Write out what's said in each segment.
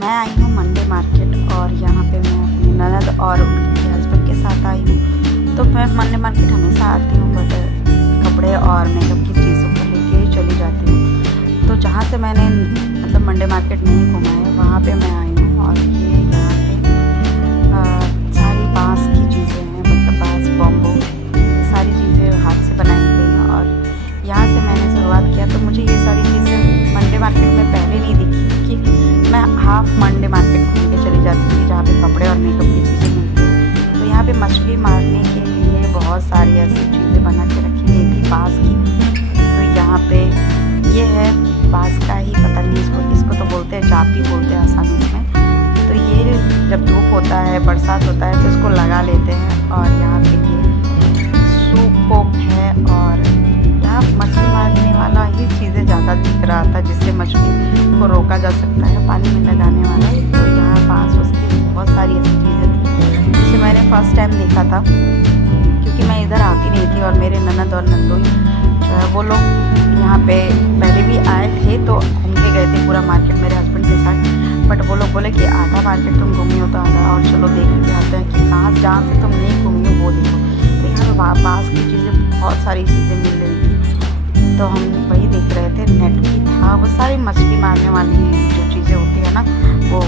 मैं आई हूँ Monday market और यहाँ पे मैं अपनी ननद और उनके हस्बैंड के साथ आई हूँ। तो मैं मंडे मार्केट हमेशा आती हूँ, बट कपड़े और मेकअप की चीज़ों को लेके ही चली जाती हूँ। तो जहाँ से मैंने मतलब मंडे मार्केट नहीं घूमा है वहाँ पे मैं आई हूँ। और ये यहाँ पे सारी बाँस की चीज़ें हैं, मतलब बाँस बॉम्बो सारी चीज़ें हाथ से बनाई गई हैं। और यहाँ से मैंने शुरुआत किया। तो मुझे ये सारी चीज़ें मंडे मार्केट में पहले नहीं दिखी, क्योंकि मैं हाफ मंडे मार्केट घूम के चली जाती थी जहाँ पे कपड़े और मेकअप की चीज़ें मिलती हैं। तो यहाँ पे मछली मारने के लिए बहुत सारी ऐसी चीज़ें बना के रखी है, भी बाँस की। तो यहाँ पे ये है बाँस का ही, पता नहीं इसको तो बोलते हैं जापी बोलते हैं आसामी में। तो ये जब धूप होता है, बरसात होता है, तो इसको लगा लेते हैं। और यहाँ पे ये सूप है और यहाँ मछली मारने वाला ही चीज़ें ज़्यादा दिख रहा था, जिससे मछली को रोका जा सकता है पानी में लगाने वाला। तो यहाँ बाँस उसकी बहुत सारी ऐसी चीज़ें थी जिसे मैंने फर्स्ट टाइम देखा था, क्योंकि मैं इधर आती नहीं थी। और मेरे ननद और नंदोई जो है वो लोग यहाँ पे पहले भी आए थे, तो घूम के गए थे पूरा मार्केट मेरे हस्बैंड के साथ। बट वो लोग बोले कि आधा मार्केट तुम घूमी हो तो आधा और चलो देख के आते हैं कि कहाँ जहाँ से तुम नहीं घूमी हो वो देखो। तो यहाँ पे बाँस की चीज़ें बहुत सारी चीज़ें मिल रही थी, तो हम वही देख रहे थे। नेट भी था, वो सारी मछली मारने वाली जो चीज़ें होती है ना, वो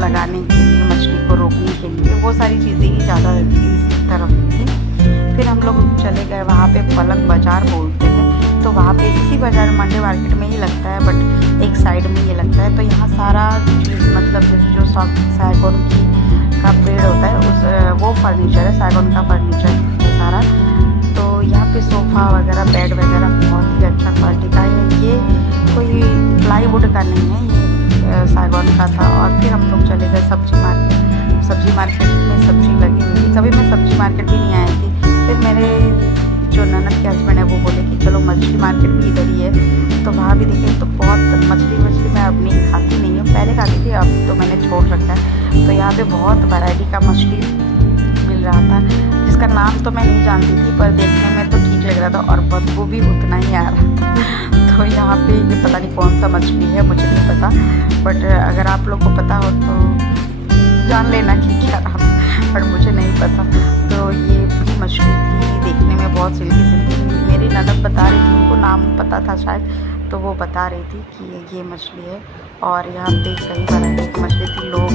लगाने के लिए, मछली को रोकने के लिए, वो सारी चीज़ें ही ज़्यादा इस तरफ थी। फिर हम लोग चले गए वहाँ पे, पलंग बाज़ार बोलते हैं। तो वहाँ पे इसी बाज़ार मंडे मार्केट में ही लगता है, बट एक साइड में ये लगता है। तो यहाँ सारा चीज़ मतलब जो सागौन की का पेड़ होता है उस वो फर्नीचर है, सागौन का फर्नीचर है सारा। तो यहाँ पे सोफ़ा वगैरह, बेड वगैरह बहुत ही अच्छा क्वालिटी का है। ये कोई प्लाईवुड का नहीं है, ये सागौन का था। और फिर हम लोग चले गए सब्ज़ी मार्केट। सब्ज़ी मार्केट में सब्ज़ी लगी हुई थी, कभी मैं सब्ज़ी मार्केट भी नहीं आई थी। फिर मेरे जो ननद के हस्बैंड है वो बोले कि चलो मछली मार्केट भी इधर ही है, तो वहाँ भी देखे। तो बहुत मछली मैं अब नहीं खाती नहीं हूँ, पहले खाती थी, अब तो मैंने छोड़ रखा है। तो यहाँ पे बहुत वैरायटी का मछली मिल रहा था, जिसका नाम तो मैं नहीं जानती थी, पर देखने में तो ठीक लग रहा था और बदबू भी उतना ही आ रहा था। तो यहाँ पे ये पता नहीं कौन सा मछली है, मुझे नहीं पता, बट अगर आप लोग को पता हो तो जान लेना कि क्या रहा, बट मुझे नहीं पता। तो ये भी मछली थी, देखने में बहुत सिल्की। मेरी ननद बता रही थी, उनको नाम पता था शायद, तो वो बता रही थी कि ये मछली है। और यहाँ पे कई वैरायटी की मछली थी, लोग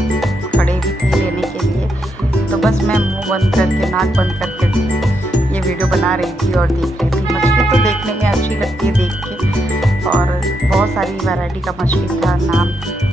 खड़े भी थे लेने के लिए। तो बस मैं मुंह बंद करके, नाक बंद करके ये वीडियो बना रही थी और देख रही थी। मछली तो देखने में अच्छी लगती है देख के, और बहुत सारी वैरायटी का मछली था, नाम थी।